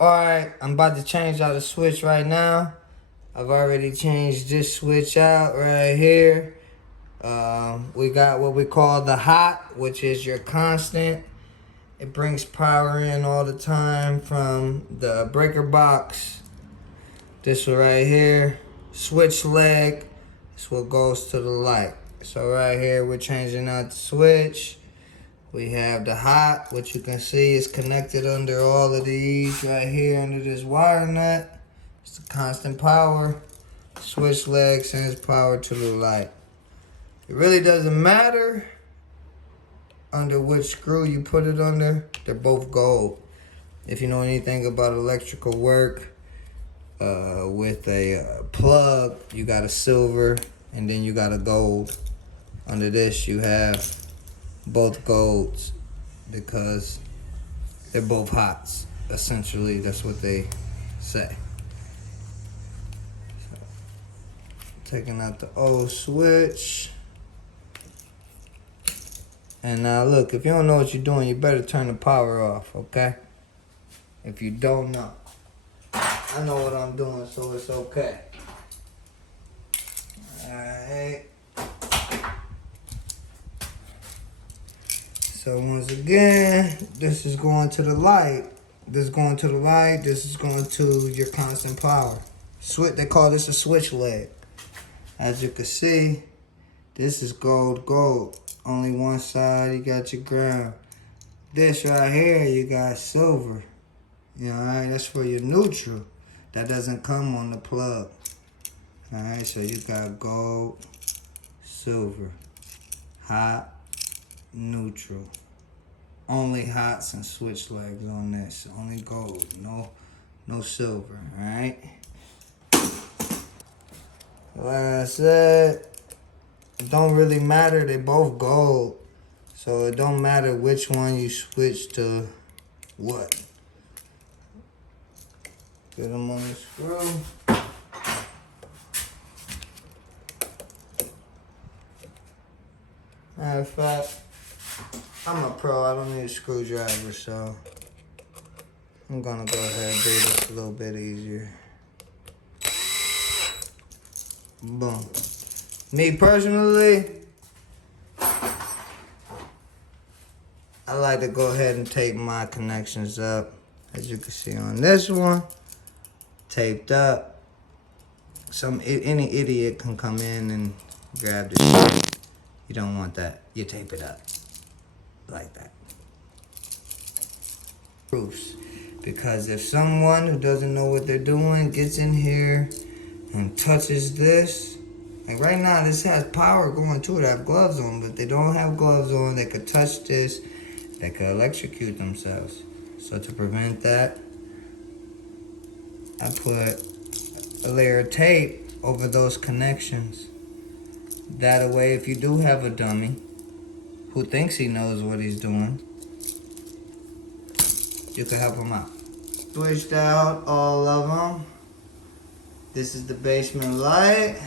Alright, I'm about to change out the switch right now. I've already changed this switch out right here. We got what we call the hot, which is your constant. It brings power in all the time from the breaker box. This one right here, switch leg, is what goes to the light. So right here, we're changing out the switch. We have the hot, which you can see is connected under all of these right here under this wire nut. It's the constant power. Switch leg sends power to the light. It really doesn't matter under which screw you put it under. They're both gold. If you know anything about electrical work, with a plug, you got a silver and then you got a gold. Under this, you have both golds because they're both hots. Essentially, that's what they say. So, taking out the old switch. And now look, if you don't know what you're doing, you better turn the power off, okay? If you don't know. I know what I'm doing, so it's okay. Alright. So once again, this is going to the light. This is going to the light. This is going to your constant power. They call this a switch leg. As you can see, this is gold. Only one side, you got your ground. This right here, you got silver. You know, alright, that's for your neutral. That doesn't come on the plug. Alright, so you got gold, silver, hot, neutral. Only hots and switch legs on this. Only gold, no silver, alright? Like I said, it don't really matter, they both gold. So it don't matter which one you switch to what. Get them on the screw. Matter of fact, I'm a pro, I don't need a screwdriver, so I'm gonna go ahead and do this a little bit easier. Boom. Me personally, I like to go ahead and tape my connections up. As you can see on this one, taped up. Any idiot can come in and grab this. You don't want that. You tape it up like that. Proofs. Because if someone who doesn't know what they're doing gets in here and touches this, like right now this has power going to it. I have gloves on, but they don't have gloves on. They could touch this. They could electrocute themselves. So to prevent that, I put a layer of tape over those connections. That way, if you do have a dummy who thinks he knows what he's doing, you can help him out. Switched out all of them. This is the basement light.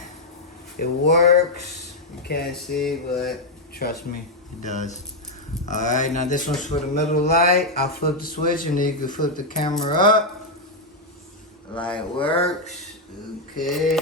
It works. You can't see, but trust me, it does. Alright, now this one's for the middle light. I'll flip the switch and then you can flip the camera up. Light works. Okay.